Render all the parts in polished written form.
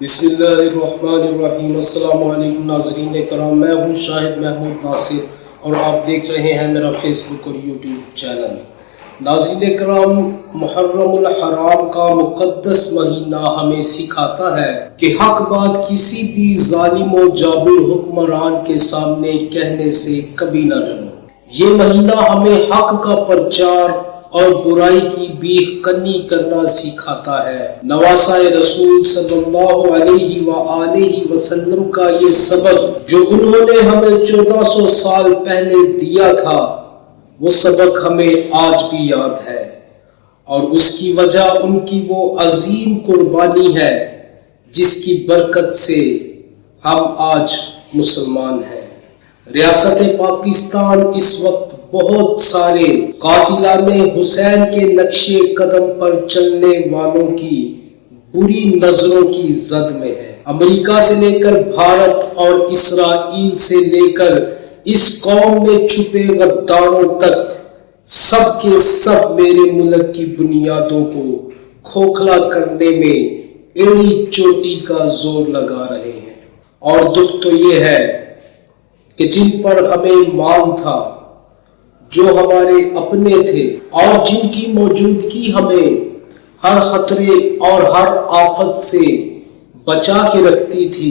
بسم اللہ الرحمن الرحیم۔ السلام علیکم ناظرین کرام، میں ہوں شاہد محمود ناصر اور آپ دیکھ رہے ہیں میرا فیس بک اور یوٹیوب چینل۔ ناظرین کرام، محرم الحرام کا مقدس مہینہ ہمیں سکھاتا ہے کہ حق بات کسی بھی ظالم و جابر حکمران کے سامنے کہنے سے کبھی نہ ڈرو۔ یہ مہینہ ہمیں حق کا پرچار اور برائی کی بیخ کنی کرنا سکھاتا ہے۔ نواسہ رسول صلی اللہ علیہ وآلہ وسلم کا یہ سبق جو انہوں نے ہمیں 1400 سال پہلے دیا تھا، وہ سبق ہمیں آج بھی یاد ہے، اور اس کی وجہ ان کی وہ عظیم قربانی ہے جس کی برکت سے ہم آج مسلمان ہیں۔ ریاست پاکستان اس وقت بہت سارے قاتلان حسین کے نقش قدم پر چلنے والوں کی بری نظروں کی زد میں ہے۔ امریکہ سے لے کر بھارت اور اسرائیل سے لے کر اس قوم میں چھپے غداروں تک، سب کے سب میرے ملک کی بنیادوں کو کھوکھلا کرنے میں ایڑی چوٹی کا زور لگا رہے ہیں۔ اور دکھ تو یہ ہے کہ جن پر ہمیں ایمان تھا، جو ہمارے اپنے تھے اور جن کی موجودگی ہمیں ہر خطرے اور ہر آفت سے بچا کے رکھتی تھی،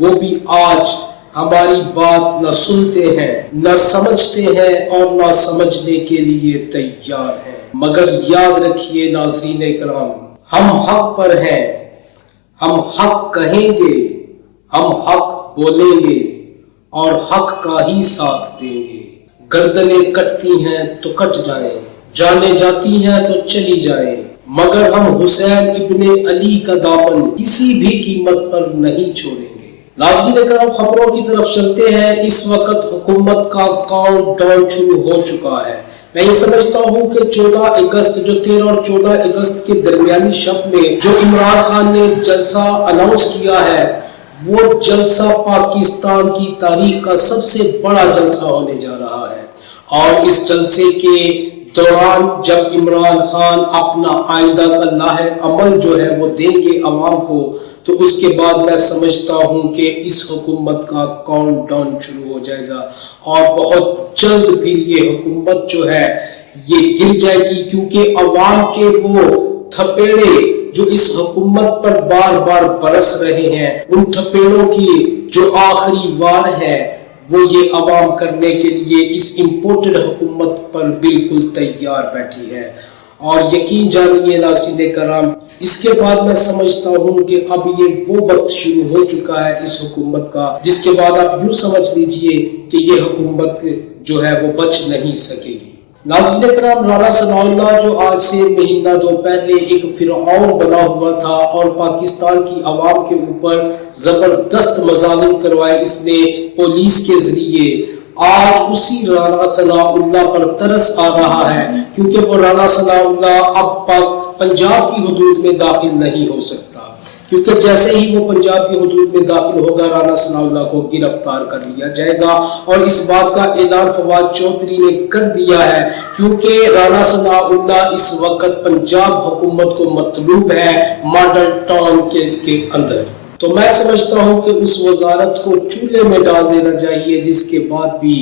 وہ بھی آج ہماری بات نہ سنتے ہیں، نہ سمجھتے ہیں اور نہ سمجھنے کے لیے تیار ہیں۔ مگر یاد رکھیے ناظرین کرام، ہم حق پر ہیں، ہم حق کہیں گے، ہم حق بولیں گے اور حق کا ہی ساتھ دیں گے۔ گردنیں کٹتی ہیں تو کٹ جائیں، جانیں جاتی ہیں تو چلی جائیں، مگر ہم حسین ابن علی کا دامن کسی بھی قیمت پر نہیں چھوڑیں گے۔ ناظرین کرام، خبروں کی طرف چلتے ہیں۔ اس وقت حکومت کا کاؤنٹ ڈاؤن شروع ہو چکا ہے۔ میں یہ سمجھتا ہوں کہ 14 اگست جو 13 اور 14 اگست کے درمیانی شب میں جو عمران خان نے جلسہ اناؤنس کیا ہے، وہ جلسہ پاکستان کی تاریخ کا سب سے بڑا جلسہ ہونے جا رہا ہے۔ اور اس جلسے کے دوران جب عمران خان اپنا آئندہ کا لاہ عمل جو ہے وہ دیں گے عوام کو، تو اس کے بعد میں سمجھتا ہوں کہ اس حکومت کا کاؤنٹ ڈاؤن شروع ہو جائے گا، اور بہت جلد پھر یہ حکومت جو ہے یہ گر جائے گی، کیونکہ عوام کے وہ تھپیڑے جو اس حکومت پر بار بار برس رہے ہیں، ان تھپیڑوں کی جو آخری وار ہے وہ یہ عوام کرنے کے لیے اس امپورٹڈ حکومت پر بالکل تیار بیٹھی ہے۔ اور یقین جانیے ناظرین کرام، اس کے بعد میں سمجھتا ہوں کہ اب یہ وہ وقت شروع ہو چکا ہے اس حکومت کا، جس کے بعد آپ یوں سمجھ لیجئے کہ یہ حکومت جو ہے وہ بچ نہیں سکے گی۔ ناظرین کرام، رانا ثناء اللہ جو آج سے مہینہ دو پہلے ایک فرعون بنا ہوا تھا اور پاکستان کی عوام کے اوپر زبردست مظالم کروائے اس نے پولیس کے ذریعے، آج اسی رانا ثناء اللہ پر ترس آ رہا ہے، کیونکہ وہ رانا ثناء اللہ اب پنجاب کی حدود میں داخل نہیں ہو سکتا، کیونکہ جیسے ہی وہ پنجاب کی حدود میں داخل ہوگا رانا ثناء اللہ کو گرفتار کر لیا جائے گا۔ اور اس بات کا اعلان فواد چودھری نے کر دیا ہے، کیونکہ رانا ثناء اللہ اس وقت پنجاب حکومت کو مطلوب ہے ماڈل ٹاؤن کیس کے اندر۔ تو میں سمجھتا ہوں کہ اس وزارت کو چولہے میں ڈال دینا چاہیے، جس کے بعد بھی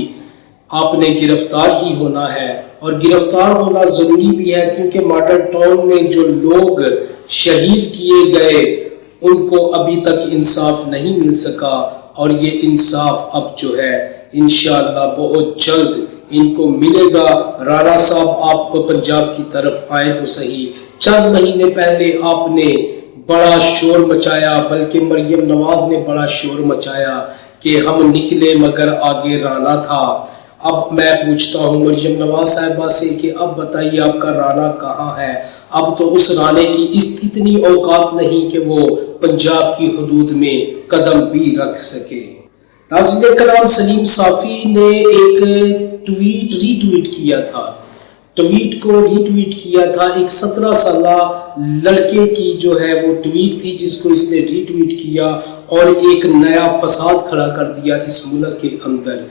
آپ نے گرفتار ہی ہونا ہے، اور گرفتار ہونا ضروری بھی ہے، کیونکہ ماڈل ٹاؤن میں جو لوگ شہید کیے گئے ان کو ابھی تک انصاف نہیں مل سکا، اور یہ انصاف اب جو ہے انشاءاللہ بہت جلد ان کو ملے گا۔ رانا صاحب، آپ کو پنجاب کی طرف آئے تو صحیح، چند مہینے پہلے آپ نے بڑا شور مچایا، بلکہ مریم نواز نے بڑا شور مچایا کہ ہم نکلے مگر آگے رانا تھا۔ اب میں پوچھتا ہوں مریم نواز صاحبہ سے کہ اب بتائیے آپ کا رانا کہاں ہے؟ اب تو اس رانے کی اتنی اوقات نہیں کہ وہ پنجاب کی حدود میں قدم بھی رکھ سکے۔ ناظرین کرام، سلیم صافی نے ایک ٹویٹ ری ٹویٹ کیا تھا، ٹویٹ کو ری ٹویٹ کیا تھا، ایک 17 سالہ لڑکے کی جو ہے وہ ٹویٹ تھی جس کو اس نے ری ٹویٹ کیا اور ایک نیا فساد کھڑا کر دیا اس ملک کے اندر۔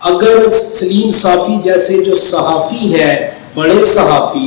اگر سلیم صافی جیسے جو صحافی ہیں، بڑے صحافی،